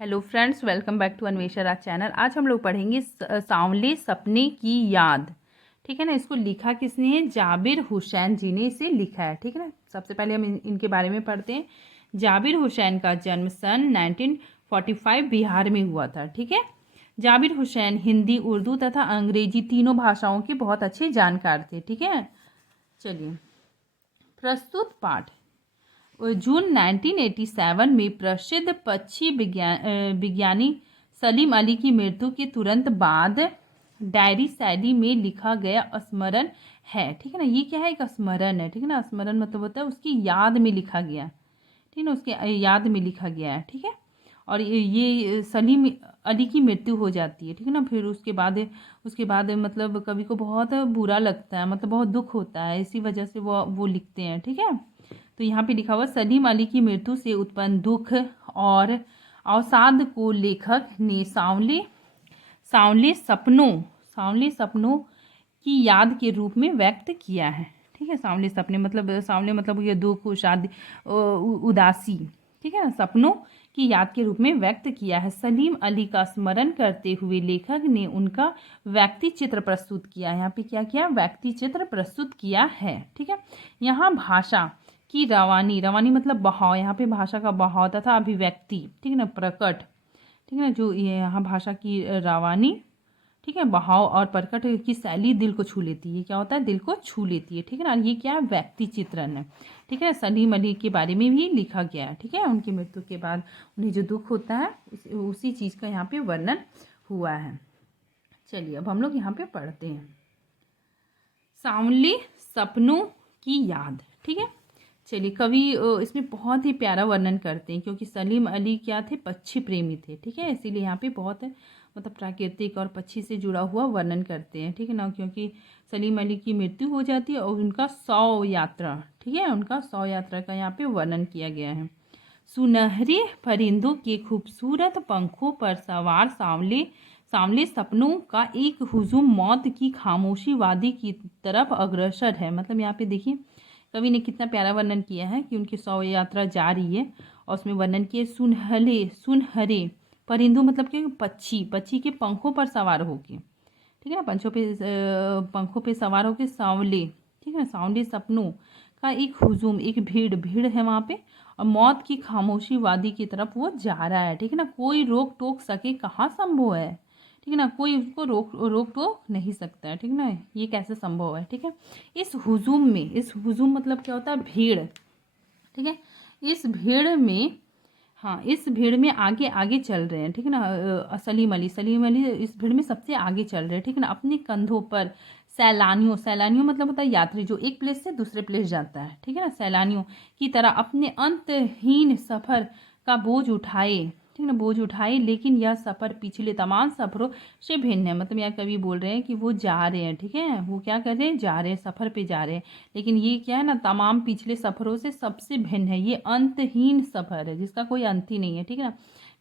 Hello friends, welcome back to Anvesha Raj channel. आज हम लोग पढ़ेंगे सांवले सपने की याद। ठीक है ना। इसको लिखा किसने है? जाबिर हुसैन जी ने इसे लिखा है। ठीक है ना। सबसे पहले हम इनके बारे में पढ़ते हैं। जाबिर हुसैन का जन्म सन 1945 बिहार में हुआ था। ठीक है। जाबिर हुसैन हिंदी, उर्दू तथा अंग्रेजी तीनों भाषाओं के बहुत अच्छे जानकार थे। ठीक है। चलिए, प्रस्तुत पाठ जून 1987 में प्रसिद्ध पक्षी विज्ञानी सलीम अली की मृत्यु के तुरंत बाद डायरी शैली में लिखा गया स्मरण है। ठीक है ना। ये क्या है? एक स्मरण है। ठीक है ना। स्मरण मतलब होता है उसकी याद में लिखा गया। ठीक है ना। उसके याद में लिखा गया है। ठीक है। और ये सलीम अली की मृत्यु हो जाती है। ठीक है ना। फिर उसके बाद मतलब कवि को बहुत बुरा लगता है, मतलब बहुत दुख होता है। इसी वजह से वो लिखते हैं। ठीक है। तो यहाँ पे लिखा हुआ, सलीम अली की मृत्यु से उत्पन्न दुख और अवसाद को लेखक ने सांवले सपनों की याद के रूप में व्यक्त किया है। ठीक है। सांवले मतलब ये दुख, उदासी। ठीक है ना। सपनों की याद के रूप में व्यक्त किया है। सलीम अली का स्मरण करते हुए लेखक ने उनका व्यक्ति चित्र प्रस्तुत किया है। यहाँ पे क्या किया? व्यक्ति चित्र प्रस्तुत किया है। ठीक है। यहाँ भाषा की रवानी मतलब बहाव। यहाँ पे भाषा का बहाव तथा अभिव्यक्ति। ठीक है ना। प्रकट। ठीक है ना। जो ये यहाँ भाषा की रवानी, ठीक है, बहाव और प्रकट की शैली दिल को छू लेती है। क्या होता है? दिल को छू लेती है। ठीक है ना। ये क्या है? व्यक्ति चित्रण है। ठीक है। सलीम अली के बारे में भी लिखा गया है। ठीक है। उनकी मृत्यु के बाद उन्हें जो दुख होता है उसी चीज़ का यहाँ पे वर्णन हुआ है। चलिए, अब हम लोग यहाँ पे पढ़ते हैं सांवले सपनों की याद। ठीक है। चलिए, कवि इसमें बहुत ही प्यारा वर्णन करते हैं, क्योंकि सलीम अली क्या थे? पक्षी प्रेमी थे। ठीक है। इसीलिए यहाँ पे बहुत मतलब प्राकृतिक और पक्षी से जुड़ा हुआ वर्णन करते हैं। ठीक है ना। क्योंकि सलीम अली की मृत्यु हो जाती है और उनका 100 यात्रा, ठीक है, उनका 100 यात्रा का यहाँ पे वर्णन किया गया है। सुनहरे परिंदों के खूबसूरत पंखों पर सवार सांवले सांवले सपनों का एक हुजूम मौत की खामोशी वादी की तरफ अग्रसर है। मतलब यहाँ पे देखिए कवि ने कितना प्यारा वर्णन किया है कि उनकी 100 यात्रा जा रही है और उसमें वर्णन किया सुनहरे परिंदों मतलब कि पक्षी के पंखों पर सवार होके। ठीक है ना। पंखों पे सवार होके सांवले, ठीक है ना, सांवले सपनों का एक हुजूम, एक भीड़ है वहाँ पे, और मौत की खामोशी वादी की तरफ वो जा रहा है। ठीक है ना। कोई रोक टोक सके कहाँ संभव है। ठीक है ना। कोई उसको रोक टोक नहीं सकता है। ठीक है ना। ये कैसे संभव है? ठीक है। इस हुजूम मतलब क्या होता है? भीड़। ठीक है। इस भीड़ में, हाँ, इस भीड़ में आगे आगे चल रहे हैं। ठीक है ना। सलीम अली इस भीड़ में सबसे आगे चल रहे हैं। ठीक है ना। अपने कंधों पर सैलानियों मतलब होता है यात्री, जो एक प्लेस से दूसरे प्लेस जाता है। ठीक है ना। सैलानियों की तरह अपने अंतहीन सफर का बोझ उठाए। ठीक है ना। बोझ उठाए, लेकिन यह सफर पिछले तमाम सफरों से भिन्न है। मतलब यहाँ कवि बोल रहे हैं कि वो जा रहे हैं। ठीक है। वो क्या कर रहे हैं? जा रहे हैं, सफर पे जा रहे हैं। लेकिन ये क्या है ना, तमाम पिछले सफरों से सबसे भिन्न है। ये अंतहीन सफर है जिसका कोई अंत ही नहीं है। ठीक है ना।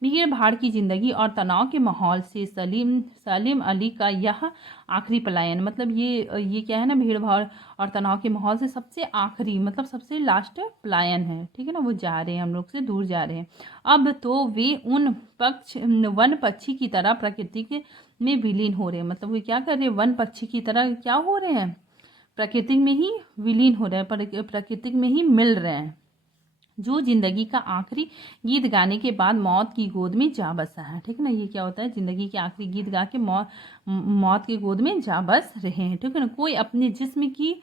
भीड़ भाड़ की जिंदगी और तनाव के माहौल से सलीम अली का यह आखिरी पलायन, मतलब ये क्या है ना, भीड़ भाड़ और तनाव के माहौल से सबसे आखिरी मतलब सबसे लास्ट पलायन है। ठीक है ना। वो जा रहे हैं, हम लोग से दूर जा रहे हैं। अब तो वे वन पक्षी की तरह प्रकृति में विलीन हो रहे हैं। मतलब वे क्या कर रहे हैं? वन पक्षी की तरह क्या हो रहे हैं? प्रकृति में ही विलीन हो रहे हैं, प्रकृति में ही मिल रहे हैं। जो जिंदगी का आखिरी गीत गाने के बाद मौत की गोद में जा बसा है। ठीक है ना। ये क्या होता है? जिंदगी के आखिरी गीत गा के मौत की गोद में जा बस रहे हैं। ठीक है ना। कोई अपने जिस्म की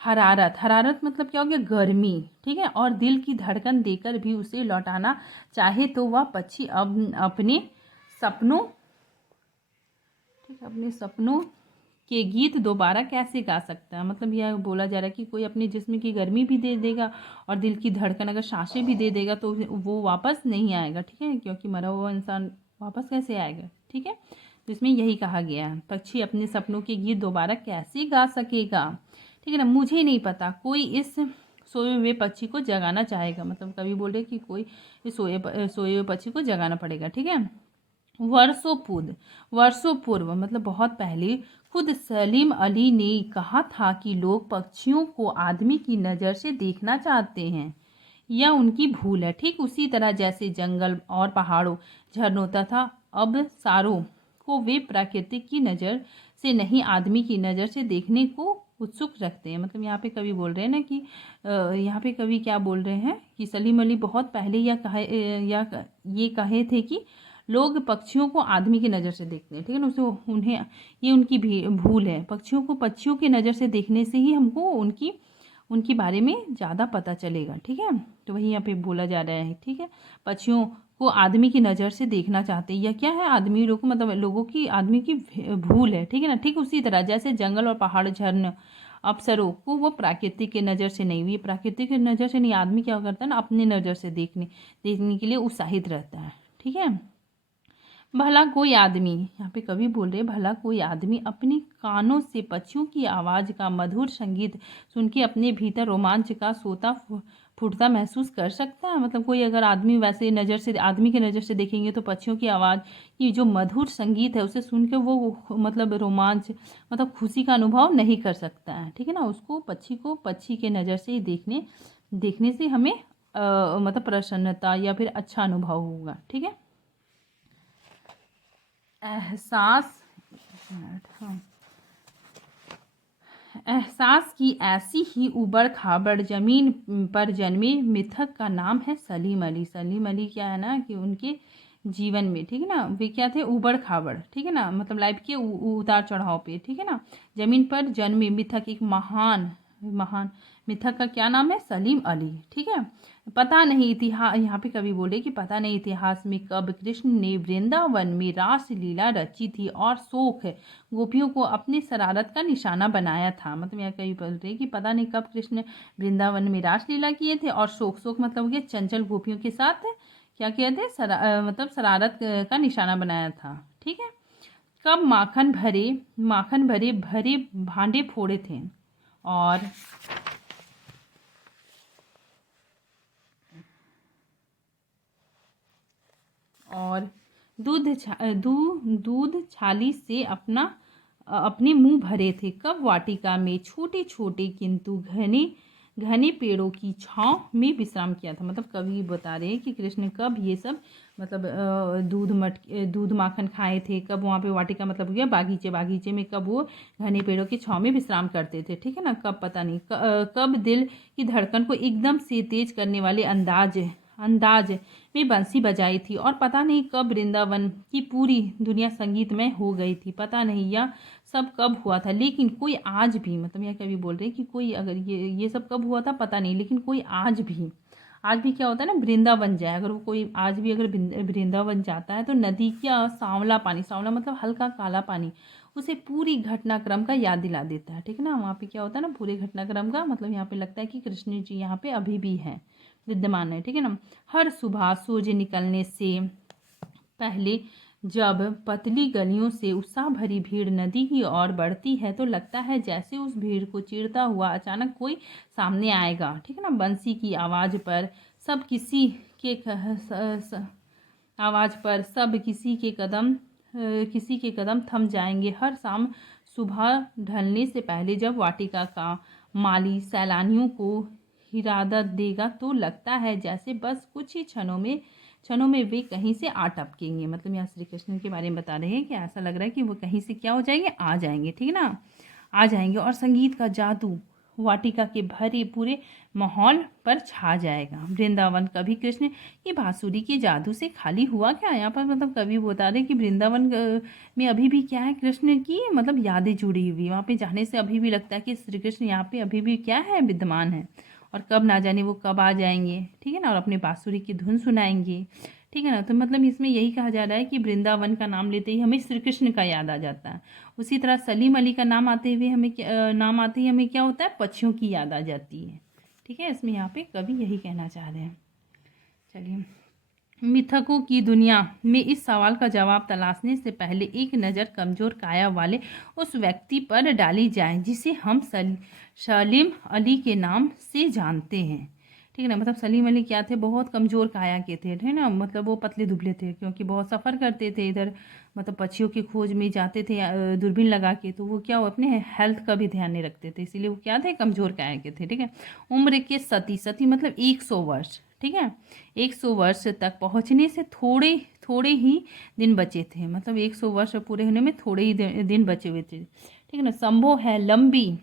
हरारत मतलब क्या हो गया? गर्मी, ठीक है, और दिल की धड़कन देकर भी उसे लौटाना चाहे तो वह पक्षी अब अपने सपनों, ठीक है, अपने सपनों के गीत दोबारा कैसे गा सकता है। मतलब यह बोला जा रहा है कि कोई अपने जिस्म की गर्मी भी दे देगा और दिल की धड़कन, अगर सांसें भी दे देगा, तो वो वापस नहीं आएगा। ठीक है। क्योंकि मरा हुआ इंसान वापस कैसे आएगा? ठीक है। तो इसमें यही कहा गया है, पक्षी अपने सपनों के गीत दोबारा कैसे गा सकेगा। ठीक है ना। मुझे नहीं पता, कोई इस सोए हुए पक्षी को जगाना चाहेगा। मतलब कभी बोल रहे कि कोई इस सोए हुए पक्षी को जगाना पड़ेगा। ठीक है। वर्षों पूर्व मतलब बहुत पहले खुद सलीम अली ने कहा था कि लोग पक्षियों को आदमी की नज़र से देखना चाहते हैं। या उनकी भूल है। ठीक उसी तरह जैसे जंगल और पहाड़ों, झरनों तथा अवसारों को वे प्रकृति की नज़र से नहीं, आदमी की नज़र से देखने को उत्सुक रखते हैं। मतलब यहाँ पे कवि बोल रहे हैं ना कि यहाँ पे कवि क्या बोल रहे हैं कि सलीम अली बहुत पहले ये कहे थे कि लोग पक्षियों को आदमी की नज़र से देखते हैं। ठीक है ना, उसे उन्हें ये उनकी भी भूल है। पक्षियों को पक्षियों की नज़र से देखने से ही हमको उनकी बारे में ज़्यादा पता चलेगा। ठीक है, तो वही यहाँ पे बोला जा रहा है। ठीक है, पक्षियों को आदमी की नज़र से देखना चाहते हैं, या क्या है, आदमी लोग मतलब लोगों की आदमी की भूल है। ठीक है ना, ठीक उसी तरह जैसे जंगल और पहाड़, झरने, अप्सरों को वो प्राकृतिक की नज़र से नहीं, ये प्राकृतिक की नज़र से नहीं, आदमी क्या करता है ना, अपनी नज़र से देखने के लिए उत्साहित रहता है। ठीक है, भला कोई आदमी, यहाँ पे कवि बोल रहे भला कोई आदमी अपने कानों से पक्षियों की आवाज़ का मधुर संगीत सुन के अपने भीतर रोमांच का सोता फूटता महसूस कर सकता है। मतलब कोई अगर आदमी वैसे नज़र से, आदमी की नज़र से देखेंगे तो पक्षियों की आवाज़ की जो मधुर संगीत है उसे सुन के वो मतलब रोमांच, मतलब खुशी का अनुभव नहीं कर सकता है। ठीक है ना, उसको पक्षी के नज़र से ही देखने से हमें मतलब प्रसन्नता या फिर अच्छा अनुभव होगा। ठीक है, एहसास की ऐसी ही उबड़ खाबड़ जमीन पर जन्मे मिथक का नाम है सलीम अली। सलीम अली क्या है ना कि उनके जीवन में, ठीक है ना, वे क्या थे, उबड़ खाबड़, ठीक है ना, मतलब लाइफ के उतार चढ़ाव पे, ठीक है ना, जमीन पर जन्मे मिथक, एक महान मिथक का क्या नाम है, सलीम अली। ठीक है, पता नहीं इतिहास, यहाँ पे कवि बोले कि पता नहीं इतिहास में कब कृष्ण ने वृंदावन में रास लीला रची थी और शोक गोपियों को अपनी शरारत का निशाना बनाया था। मतलब यहाँ कवि बोल रहे कि पता नहीं कब कृष्ण वृंदावन में रास लीला किए थे और शोक मतलब ये चंचल गोपियों के साथ क्या किए थे, मतलब शरारत का निशाना बनाया था। ठीक है, कब माखन भरे भांडे फोड़े थे और दूध छाली से अपने मुंह भरे थे। कब वाटिका में छोटे छोटे किंतु घने पेड़ों की छांव में विश्राम किया था। मतलब कवि बता रहे हैं कि कृष्ण कब ये सब मतलब दूध माखन खाए थे, कब वहाँ पे वाटिका मतलब हो गया बागीचे में, कब वो घने पेड़ों की छांव में विश्राम करते थे। ठीक है ना, कब पता नहीं, कब दिल की धड़कन को एकदम से तेज करने वाले अंदाज में बंसी बजाई थी और पता नहीं कब वृंदावन की पूरी दुनिया संगीतमय हो गई थी। पता नहीं यह सब कब हुआ था, लेकिन कोई आज भी, मतलब यह कवि बोल रहे हैं कि कोई अगर ये सब कब हुआ था पता नहीं, लेकिन कोई आज भी क्या होता है ना, वृंदावन जाए, अगर वो कोई आज भी अगर वृंदावन जाता है तो नदी का सांवला मतलब हल्का काला पानी उसे पूरी घटनाक्रम का याद दिला देता है। ठीक है ना, वहाँ पे क्या होता है ना, पूरे घटनाक्रम का मतलब यहाँ पे लगता है कि कृष्ण जी यहाँ पे अभी भी हैं, विद्यमान है। ठीक है ना, हर सुबह सूर्य निकलने से पहले जब पतली गलियों से उत्साह भरी भीड़ नदी की ओर बढ़ती है तो लगता है जैसे उस भीड़ को चीरता हुआ अचानक कोई सामने आएगा। ठीक है ना, बंसी की आवाज़ पर सब किसी के कदम थम जाएंगे। हर शाम सुबह ढलने से पहले जब वाटिका का माली सैलानियों को हिरादत देगा तो लगता है जैसे बस कुछ ही क्षणों में वे कहीं से आ टपकेंगे। मतलब यहाँ श्री कृष्ण के बारे में बता रहे हैं कि ऐसा लग रहा है कि वो कहीं से क्या हो जाएंगे, आ जाएंगे। ठीक है ना, आ जाएंगे और संगीत का जादू वाटिका के भरे पूरे माहौल पर छा जाएगा। वृंदावन कभी कृष्ण की बांसुरी के जादू से खाली हुआ क्या? यहाँ पर मतलब कवि बता रहे कि वृंदावन में अभी भी क्या है, कृष्ण की मतलब यादें जुड़ी हुई। वहाँ पे जाने से अभी भी लगता है कि श्री कृष्ण यहाँ पे अभी भी क्या है, विद्यमान है, और कब ना जाने वो कब आ जाएंगे। ठीक है ना, और अपने बांसुरी की धुन सुनाएंगे। ठीक है ना, तो मतलब इसमें यही कहा जा रहा है कि वृंदावन का नाम लेते ही हमें श्री कृष्ण का याद आ जाता है। उसी तरह सलीम अली का नाम आते ही हमें क्या होता है, पक्षियों की याद आ जाती है। ठीक है, इसमें यहाँ पे कवि यही कहना चाह रहे हैं। चलिए, मिथकों की दुनिया में इस सवाल का जवाब तलाशने से पहले एक नज़र कमज़ोर काया वाले उस व्यक्ति पर डाली जाए जिसे हम सलीम अली के नाम से जानते हैं। ठीक है ना। मतलब सलीम अली क्या थे, बहुत कमज़ोर काया के थे, है ना। मतलब वो पतले दुबले थे, क्योंकि बहुत सफ़र करते थे इधर, मतलब पक्षियों की खोज में जाते थे दूरबीन लगा के, तो वो क्या वो अपने हेल्थ का भी ध्यान नहीं रखते थे, इसीलिए वो क्या थे, कमज़ोर काया के थे। ठीक है। उम्र के सती, सती मतलब 100 वर्ष। ठीक है। 100 वर्ष तक पहुँचने से थोड़े थोड़े ही दिन बचे थे, मतलब 100 वर्ष पूरे होने में थोड़े ही दिन बचे हुए थे। ठीक है ना। संभव है लंबी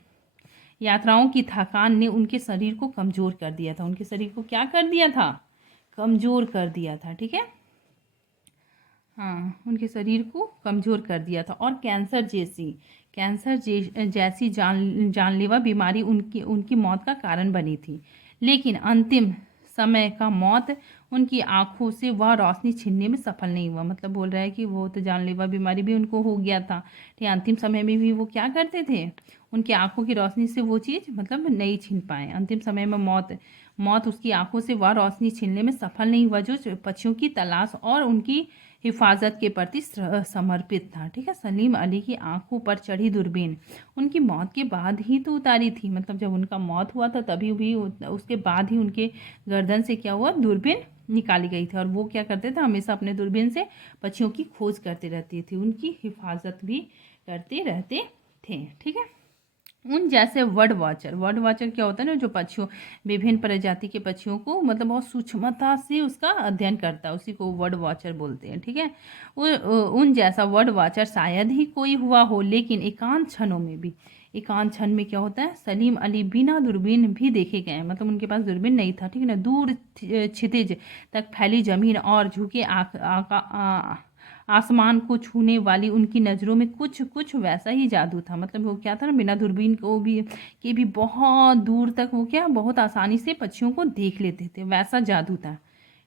यात्राओं की थकान ने उनके शरीर को कमज़ोर कर दिया था, उनके शरीर को क्या कर दिया था, कमज़ोर कर दिया था। ठीक है। हाँ, उनके शरीर को कमज़ोर कर दिया था। और कैंसर जैसी जानलेवा बीमारी उनकी उनकी मौत का कारण बनी थी। लेकिन अंतिम समय का मौत उनकी आंखों से वह रोशनी छीनने में सफल नहीं हुआ। मतलब बोल रहा है कि वो तो जानलेवा बीमारी भी उनको हो गया था, ठीक, अंतिम समय में भी वो क्या करते थे, उनकी आंखों की रोशनी से वो चीज़ मतलब नहीं छीन पाए। अंतिम समय में मौत उसकी आंखों से वह रोशनी छीनने में सफल नहीं हुआ जो पक्षियों की तलाश और उनकी हिफाजत के प्रति समर्पित था। ठीक है। सलीम अली की आंखों पर चढ़ी दूरबीन उनकी मौत के बाद ही तो उतारी थी, मतलब जब उनका मौत हुआ था तभी भी उसके बाद ही उनके गर्दन से क्या हुआ, दूरबीन निकाली गई थी। और वो क्या करते थे, हमेशा अपने दूरबीन से पक्षियों की खोज करते रहती थी, उनकी हिफाजत भी करते रहते थे। ठीक है। उन जैसे वर्ड वॉचर क्या होता है ना, जो पक्षियों, विभिन्न प्रजाति के पक्षियों को मतलब बहुत सूक्ष्मता से उसका अध्ययन करता है, उसी को वर्ड वॉचर बोलते हैं। ठीक है। उन जैसा वर्ड वॉचर शायद ही कोई हुआ हो, लेकिन एकांत क्षण में क्या होता है, सलीम अली बिना दूरबीन भी देखे गए, मतलब उनके पास दूरबीन नहीं था। ठीक है ना। दूर क्षितिज तक फैली जमीन और झुके आसमान को छूने वाली उनकी नज़रों में कुछ कुछ वैसा ही जादू था। मतलब वो क्या था ना, बिना दूरबीन को भी के भी बहुत दूर तक वो क्या बहुत आसानी से पक्षियों को देख लेते थे, वैसा जादू था।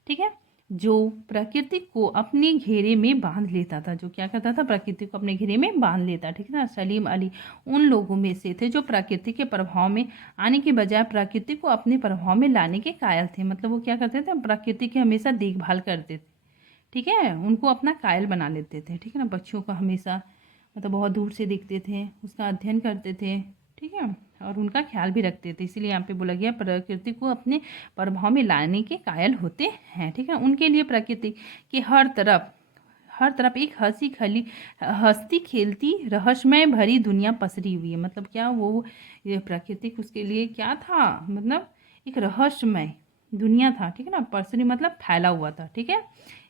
ठीक है। जो प्रकृति को अपने घेरे में बांध लेता था, जो क्या करता था, प्रकृति को अपने घेरे में बांध लेता। ठीक है ना। सलीम अली उन लोगों में से थे जो प्रकृति के प्रभाव में आने के बजाय प्रकृति को अपने प्रभाव में लाने के कायल थे। मतलब वो क्या करते थे, प्रकृति की हमेशा देखभाल करते थे। ठीक है। उनको अपना कायल बना लेते थे। ठीक है ना। पक्षियों का हमेशा मतलब बहुत दूर से देखते थे, उसका अध्ययन करते थे। ठीक है। और उनका ख्याल भी रखते थे, इसीलिए यहाँ पे बोला गया प्रकृति को अपने प्रभाव में लाने के कायल होते हैं। ठीक है। उनके लिए प्रकृति के हर तरफ एक हंसती खेलती रहस्यमय भरी दुनिया पसरी हुई है। मतलब क्या वो, ये प्राकृतिक उसके लिए क्या था, मतलब एक रहस्यमय दुनिया था। ठीक है ना। पसरी मतलब फैला हुआ था। ठीक है।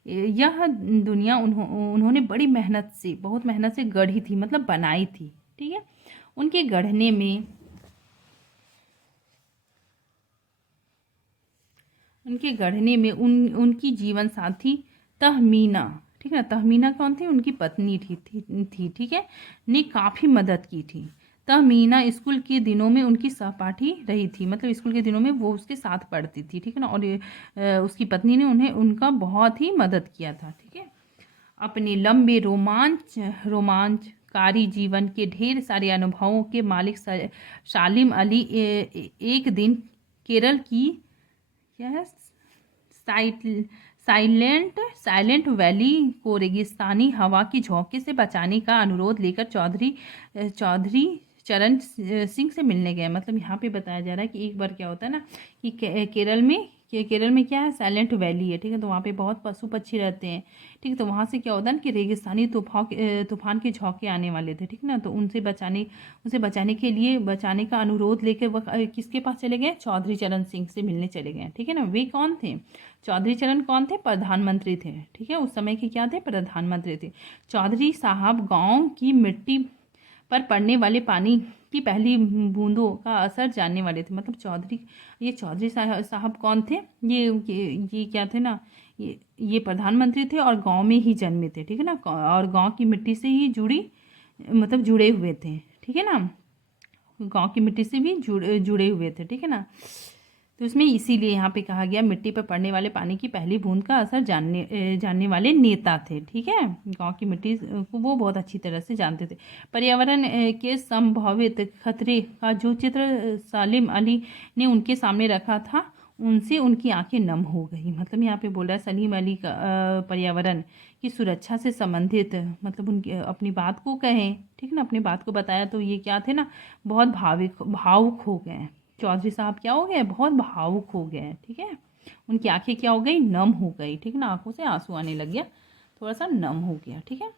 यह दुनिया उन्होंने बड़ी बहुत मेहनत से गढ़ी थी, मतलब बनाई थी। ठीक है। उनके गढ़ने में उनकी जीवन साथी तहमीना, ठीक है ना, तहमीना कौन थी, उनकी पत्नी थी। ठीक है। ने काफ़ी मदद की थी। तहमीना स्कूल के दिनों में उनकी सहपाठी रही थी, मतलब स्कूल के दिनों में वो उसके साथ पढ़ती थी। ठीक है ना। और उसकी पत्नी ने उनका बहुत ही मदद किया था। ठीक है। अपने लंबे रोमांचकारी जीवन के ढेर सारे अनुभवों के मालिक सालिम अली एक दिन केरल की क्या है, साइलेंट वैली को रेगिस्तानी हवा की झोंके से बचाने का अनुरोध लेकर चौधरी चरण सिंह से मिलने गए। मतलब यहाँ पे बताया जा रहा है कि एक बार क्या होता है ना कि केरल में क्या है, साइलेंट वैली है। ठीक है। तो वहाँ पे बहुत पशु पक्षी रहते हैं। ठीक है। तो वहाँ से क्या होता है ना कि रेगिस्तानी तूफान के झोंके आने वाले थे। ठीक है ना। तो उनसे बचाने का अनुरोध लेकर वह किसके पास चले गए, चौधरी चरण सिंह से मिलने चले गए। ठीक है ना। वे कौन थे, चौधरी चरण कौन थे, प्रधानमंत्री थे। ठीक है। उस समय के क्या थे, प्रधानमंत्री थे। चौधरी साहब गांव की मिट्टी पर पड़ने वाले पानी की पहली बूंदों का असर जानने वाले थे। मतलब ये चौधरी साहब कौन थे, ये क्या थे ना, ये प्रधानमंत्री थे और गांव में ही जन्मे थे। ठीक है ना। और गांव की मिट्टी से ही जुड़े हुए थे। ठीक है ना। गांव की मिट्टी से भी जुड़े हुए थे। ठीक है ना। तो इसमें इसीलिए यहाँ पे कहा गया मिट्टी पर पड़ने वाले पानी की पहली बूंद का असर जानने वाले नेता थे। ठीक है। गांव की मिट्टी को वो बहुत अच्छी तरह से जानते थे। पर्यावरण के संभावित खतरे का जो चित्र सालिम अली ने उनके सामने रखा था, उनसे उनकी आंखें नम हो गई। मतलब यहाँ पे बोल रहा है सलीम अली का पर्यावरण की सुरक्षा से संबंधित, मतलब उनकी अपनी बात को कहें। ठीक है ना। अपनी बात को बताया तो ये क्या थे ना, बहुत भावुक हो गए। चौधरी साहब क्या हो गए, बहुत भावुक हो गए। ठीक है, उनकी आंखें क्या हो गई, नम हो गई। ठीक है ना, आंखों से आंसू आने लग गया, थोड़ा सा नम हो गया। ठीक है,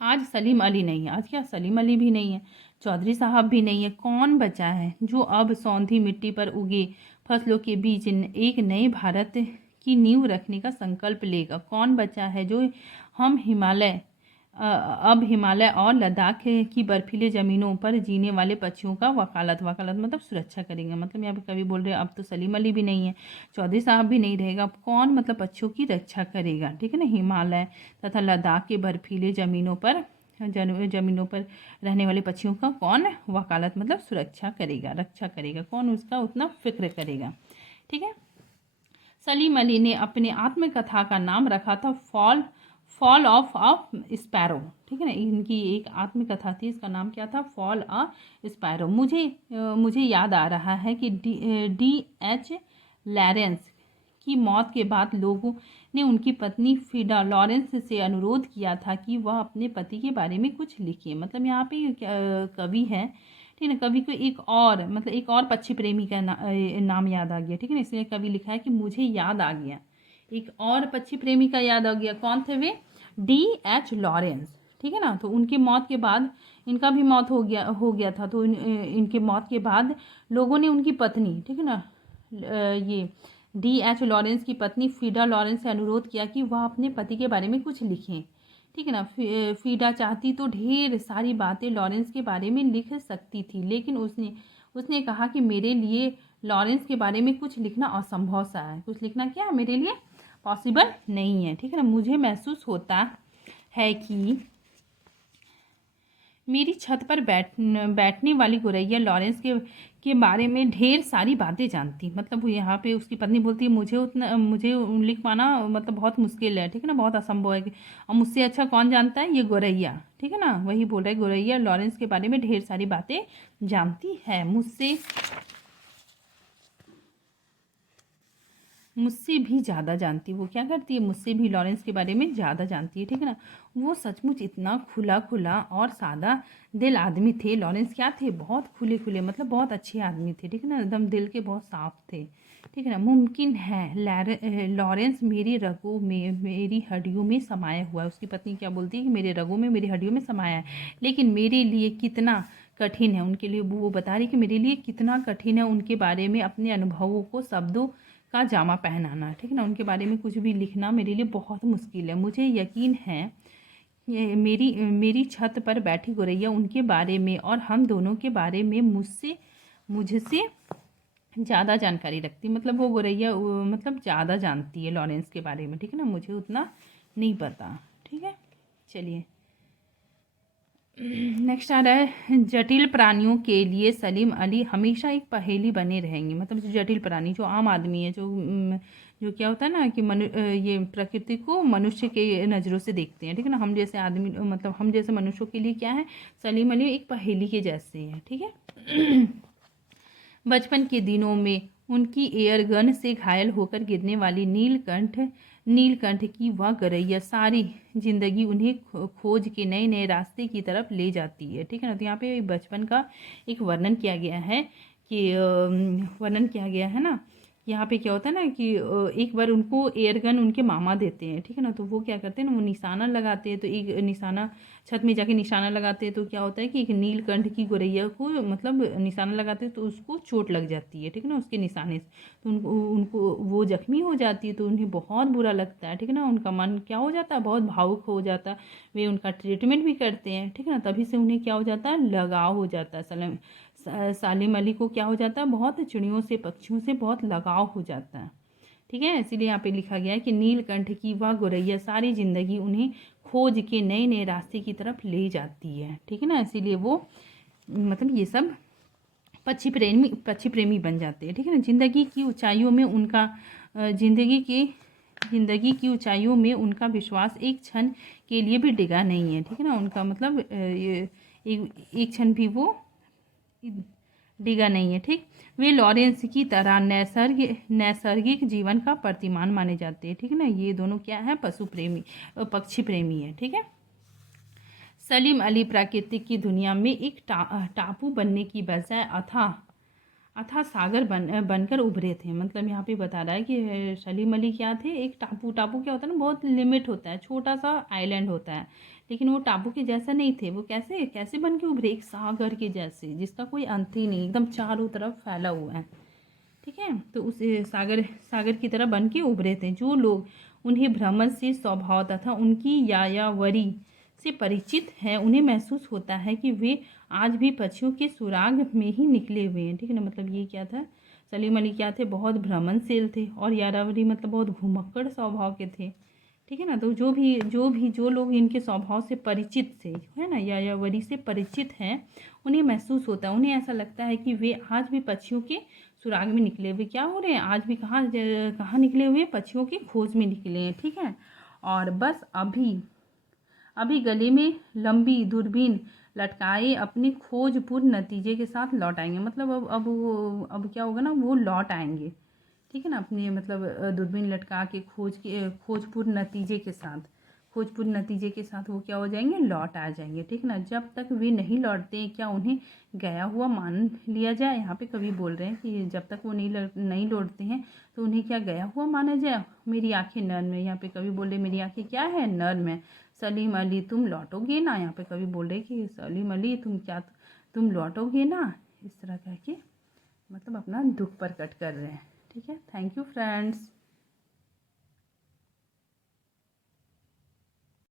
आज सलीम अली नहीं है, आज क्या सलीम अली भी नहीं है, चौधरी साहब भी नहीं है। कौन बचा है जो अब सौंधी मिट्टी पर उगे फसलों के बीच एक नए भारत की नींव रखने का संकल्प लेगा? कौन बचा है जो हम हिमालय अब हिमालय और लद्दाख की बर्फीले ज़मीनों पर जीने वाले पक्षियों का वकालत मतलब सुरक्षा करेंगे। मतलब यहाँ पे कवि बोल रहे हैं अब तो सलीम अली भी नहीं है, चौधरी साहब भी नहीं रहेगा, अब कौन मतलब पक्षियों की रक्षा करेगा? ठीक है ना, हिमालय तथा लद्दाख के बर्फीले ज़मीनों पर रहने वाले पक्षियों का कौन वकालत मतलब सुरक्षा करेगा, रक्षा करेगा, कौन उसका उतना फिक्र करेगा? ठीक है, सलीम अली ने अपने आत्मकथा का नाम रखा था फॉल ऑफ स्पैरो। ठीक है ना, इनकी एक आत्मकथा थी, इसका नाम क्या था, फॉल अ स्पैरो। मुझे याद आ रहा है कि D.H. लॉरेंस की मौत के बाद लोगों ने उनकी पत्नी फिडा लॉरेंस से अनुरोध किया था कि वह अपने पति के बारे में कुछ लिखे। मतलब यहाँ पे कवि है, ठीक है ना, कवि को एक और पक्षी प्रेमी का नाम याद आ गया। ठीक है ना, इसलिए कवि लिखा है कि मुझे याद आ गया, एक और पक्षी प्रेमी का याद आ गया। कौन थे वे? D.H. लॉरेंस। ठीक है ना, तो उनकी मौत के बाद इनका भी मौत हो गया था। तो इनके मौत के बाद लोगों ने उनकी पत्नी, ठीक है ना, ये D.H. लॉरेंस की पत्नी फीडा लॉरेंस से अनुरोध किया कि वह अपने पति के बारे में कुछ लिखें। ठीक है ना, फीडा चाहती तो ढेर सारी बातें लॉरेंस के बारे में लिख सकती थी, लेकिन उसने कहा कि मेरे लिए लॉरेंस के बारे में कुछ लिखना असंभव सा है। कुछ लिखना क्या मेरे लिए पॉसिबल नहीं है। ठीक है ना, मुझे महसूस होता है कि मेरी छत पर बैठने वाली गोरैया लॉरेंस के बारे में ढेर सारी बातें जानती। मतलब यहाँ पे उसकी पत्नी बोलती है मुझे लिख पाना मतलब बहुत मुश्किल है। ठीक है ना, बहुत असंभव है और मुझसे अच्छा कौन जानता है, ये गोरैया। ठीक है ना, वही बोल रहा है, गोरैया लॉरेंस के बारे में ढेर सारी बातें जानती है, मुझसे भी ज़्यादा जानती। वो क्या करती है, मुझसे भी लॉरेंस के बारे में ज़्यादा जानती है। ठीक है ना, वो सचमुच इतना खुला और सादा दिल आदमी थे। लॉरेंस क्या थे, बहुत खुले मतलब बहुत अच्छे आदमी थे। ठीक है ना, एकदम दिल के बहुत साफ थे। ठीक है ना, मुमकिन है लॉरेंस मेरी रगों में मेरी हड्डियों में समाया हुआ है। उसकी पत्नी क्या बोलती है कि मेरे रगों में मेरी हड्डियों में समाया है, लेकिन मेरे लिए कितना कठिन है, उनके लिए वो बता रही कि मेरे लिए कितना कठिन है उनके बारे में अपने अनुभवों को शब्दों का जामा पहनाना। ठीक है ना, उनके बारे में कुछ भी लिखना मेरे लिए बहुत मुश्किल है। मुझे यकीन है मेरी छत पर बैठी गोरैया उनके बारे में और हम दोनों के बारे में मुझसे ज़्यादा जानकारी रखती। मतलब वो गोरैया मतलब ज़्यादा जानती है लॉरेंस के बारे में। ठीक है ना, मुझे उतना नहीं पता। ठीक है, चलिए नेक्स्ट आ रहा है, जटिल प्राणियों के लिए सलीम अली हमेशा एक पहेली बने रहेंगे। मतलब जो जटिल प्राणी, जो आम आदमी है, जो क्या होता है ना कि ये प्रकृति को मनुष्य के नज़रों से देखते हैं। ठीक है ना, हम जैसे आदमी मतलब हम जैसे मनुष्यों के लिए क्या है, सलीम अली एक पहेली के जैसे हैं। ठीक है बचपन के दिनों में उनकी एयरगन से घायल होकर गिरने वाली नीलकंठ की वह गौरैया सारी जिंदगी उन्हें खोज के नए नए रास्ते की तरफ ले जाती है। ठीक है ना, तो यहाँ पे बचपन का एक वर्णन किया गया है ना। यहाँ पे क्या होता है ना कि एक बार उनको एयरगन उनके मामा देते हैं। ठीक है ना, तो वो क्या करते हैं ना, वो निशाना लगाते हैं। तो एक निशाना छत में जाके निशाना लगाते हैं, तो क्या होता है कि एक नीलकंठ की गोरैया को मतलब निशाना लगाते हैं तो उसको चोट लग जाती है। ठीक है ना, उसके निशाने से तो उनको वो जख्मी हो जाती है, तो उन्हें बहुत बुरा लगता है। ठीक है ना, उनका मन क्या हो जाता है, बहुत भावुक हो जाता है। वे उनका ट्रीटमेंट भी करते हैं। ठीक है ना, तभी से उन्हें क्या हो जाता है, लगाव हो जाता है। सलीम अली को क्या हो जाता है, बहुत चिड़ियों से पक्षियों से बहुत लगाव हो जाता है। ठीक है, इसीलिए यहाँ पे लिखा गया है कि नीलकंठ की वह गोरैया सारी जिंदगी उन्हें खोज के नए नए रास्ते की तरफ ले जाती है। ठीक है ना, इसीलिए वो मतलब ये सब पक्षी प्रेमी बन जाते हैं। ठीक है ना, जिंदगी की ऊंचाइयों में उनका विश्वास एक क्षण के लिए भी डिगा नहीं है। ठीक है ना, उनका मतलब एक क्षण भी वो डिगा नहीं है। ठीक, वे लॉरेंस की तरह नैसर्गिक जीवन का प्रतिमान माने जाते हैं। ठीक है ना, ये दोनों क्या है, पक्षी प्रेमी है। ठीक है, सलीम अली प्राकृतिक की दुनिया में एक टापू बनने की बजाय अथाह सागर बनकर उभरे थे। मतलब यहाँ पे बता रहा है कि सलीम अली क्या थे, एक टापू। टापू क्या होता है ना, बहुत लिमिट होता है, छोटा सा आइलैंड होता है, लेकिन वो टापू के जैसा नहीं थे। वो कैसे कैसे बन के उभरे, एक सागर के जैसे जिसका कोई अंत ही नहीं, एकदम चारों तरफ फैला हुआ है। ठीक है, तो उस सागर सागर की तरह बन के उभरे थे। जो लोग उन्हें भ्रमण से स्वभाव तथा उनकी यायावरी से परिचित है, उन्हें महसूस होता है कि वे आज भी पक्षियों के सुराग में ही निकले हुए हैं। ठीक है ना, मतलब ये क्या था, सलीम अली क्या थे, बहुत भ्रमणशील थे, और यारावरी मतलब बहुत घुमक्कड़ स्वभाव के थे। ठीक है ना, तो जो लोग इनके स्वभाव से परिचित थे, है ना, यायावरी से परिचित हैं, उन्हें महसूस होता है, उन्हें ऐसा लगता है कि वे आज भी पक्षियों के सुराग में निकले हुए क्या हो रहे हैं, आज भी कहाँ कहाँ निकले हुए, पक्षियों की खोज में निकले हैं। ठीक है, और बस अभी अभी गले में लंबी दूरबीन लटकाए अपने खोजपूर्ण नतीजे के साथ लौट आएंगे। मतलब अब क्या होगा ना, वो लौट आएंगे। ठीक है ना, अपने मतलब दूरबीन लटका के खोजपूर्ण नतीजे के साथ, खोजपूर्ण नतीजे के साथ वो क्या हो जाएंगे, लौट आ जाएंगे। ठीक है ना, जब तक वे नहीं लौटते हैं क्या उन्हें गया हुआ मान लिया जाए। यहाँ पे कवि बोल रहे हैं कि जब तक वो नहीं लौटते हैं तो उन्हें क्या गया हुआ माना जाए। मेरी आंखें नर्म है, यहाँ पे कवि बोल रहे मेरी आंखें क्या है, नर्म है। सलीम अली तुम लौटोगे ना, यहाँ पे कवि बोल रहे कि सलीम अली तुम लौटोगे ना, इस तरह करके मतलब अपना दुख प्रकट कर रहे हैं। ठीक है, थैंक यू फ्रेंड्स।